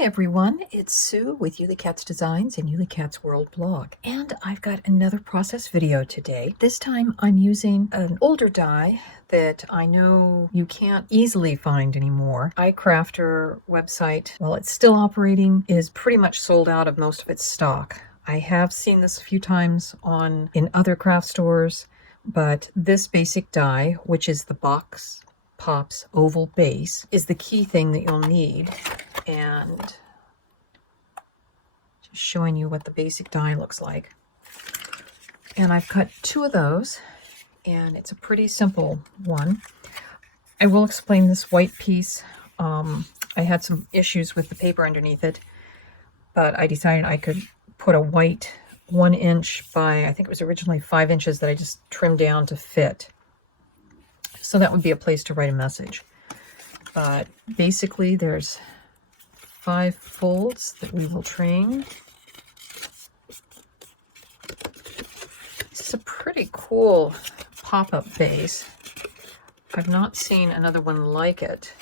Hi everyone, it's Sue with Ully Cat's Designs and Ully Cat's World blog, and I've got another process video today. This time I'm using an older die that I know you can't easily find anymore. iCrafter website, while it's still operating, is pretty much sold out of most of its stock. I have seen this a few times in other craft stores, but this basic die, which is the Box Pops oval base, is the key thing that you'll need. And just showing you what the basic die looks like. And I've cut two of those, and it's a pretty simple one. I will explain this white piece. I had some issues with the paper underneath it, but I decided I could put a white 1 inch by, I think it was originally 5 inches, that I just trimmed down to fit. So that would be a place to write a message. But basically there's 5 folds that we will train. This is a pretty cool pop-up base. I've not seen another one like it.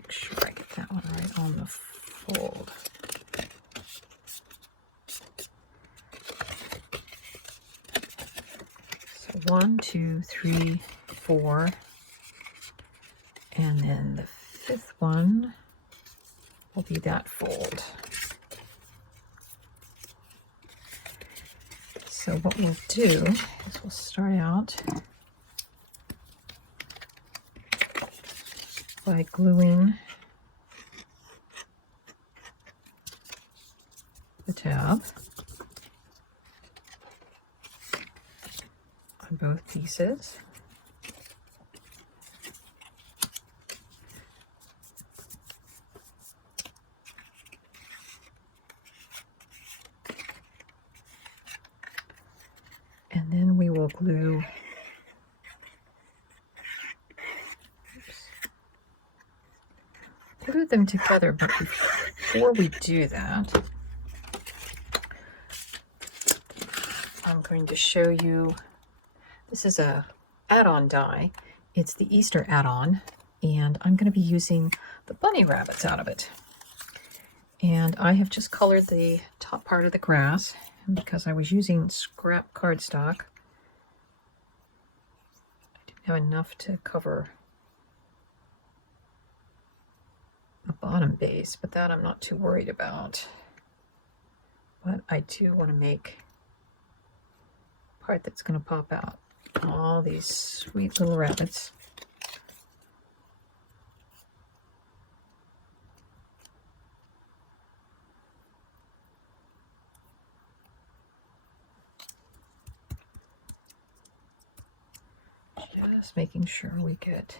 Make sure I get that one right on the fold. So 1, 2, 3, 4, and then the 5th one will be that fold. So what we'll do is we'll start out by gluing the tab on both pieces. And then we will glue them together. But before we do that, I'm going to show you, this is a add-on die. It's the Easter add-on, and I'm going to be using the bunny rabbits out of it. And I have just colored the top part of the grass, because I was using scrap cardstock. I didn't have enough to cover the bottom base, but that I'm not too worried about. But I do want to make a part that's going to pop out. All these sweet little rabbits. Just making sure we get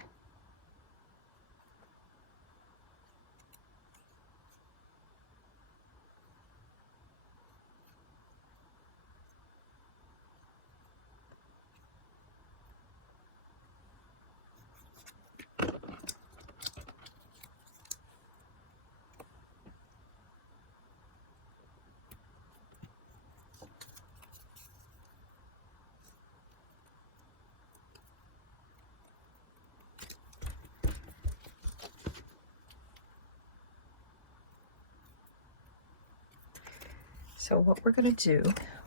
So what we're going to do,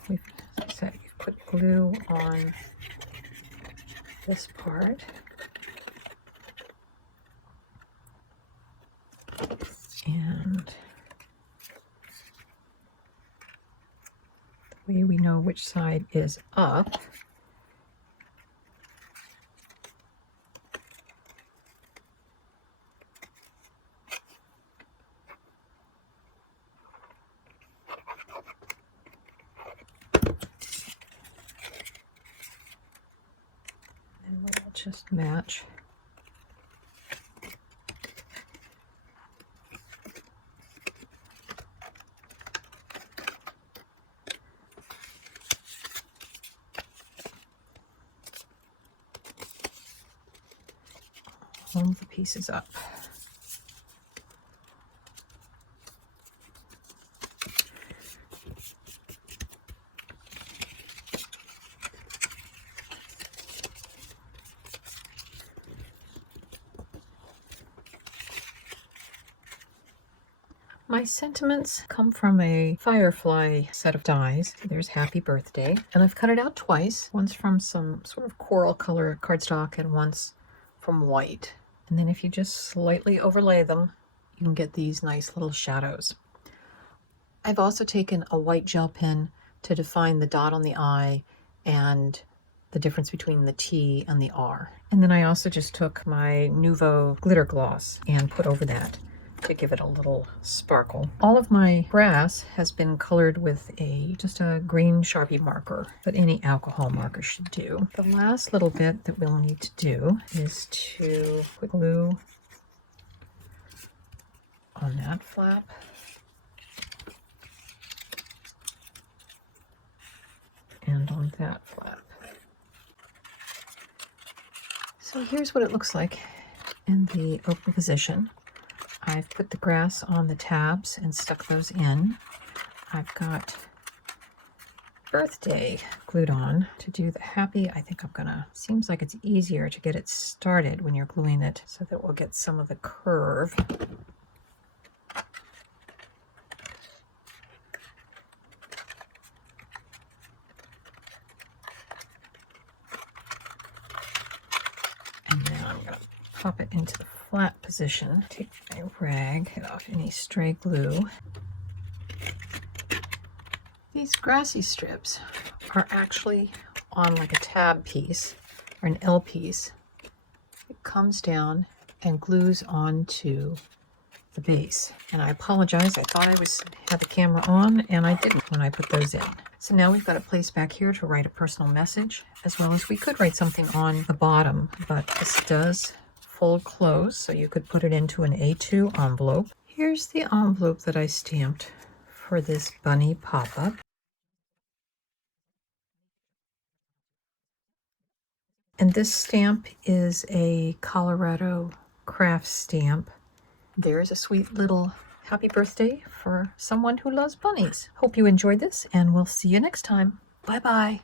as I said, we've put glue on this part. And the way we know which side is up just match. All the pieces up. My sentiments come from a firefly set of dies. There's Happy Birthday. And I've cut it out twice. Once from some sort of coral color cardstock and once from white. And then if you just slightly overlay them, you can get these nice little shadows. I've also taken a white gel pen to define the dot on the I and the difference between the T and the R. And then I also just took my Nuvo glitter gloss and put over that to give it a little sparkle. All of my brass has been colored with just a green Sharpie marker that any alcohol marker should do. The last little bit that we'll need to do is to put glue on that flap. And on that flap. So here's what it looks like in the open position. I've put the grass on the tabs and stuck those in. I've got birthday glued on. To do the happy, I think I'm gonna, seems like it's easier to get it started when you're gluing it so that we'll get some of the curve. And now I'm gonna pop it into the flat position. Take my rag, get off any stray glue. These grassy strips are actually on like a tab piece or an L piece. It comes down and glues onto the base. And I apologize, I thought I had the camera on and I didn't when I put those in. So now we've got a place back here to write a personal message, as well as we could write something on the bottom, but this does fold close, so you could put it into an A2 envelope. Here's the envelope that I stamped for this bunny pop-up. And this stamp is a Colorado craft stamp. There's a sweet little happy birthday for someone who loves bunnies. Hope you enjoyed this, and we'll see you next time. Bye-bye.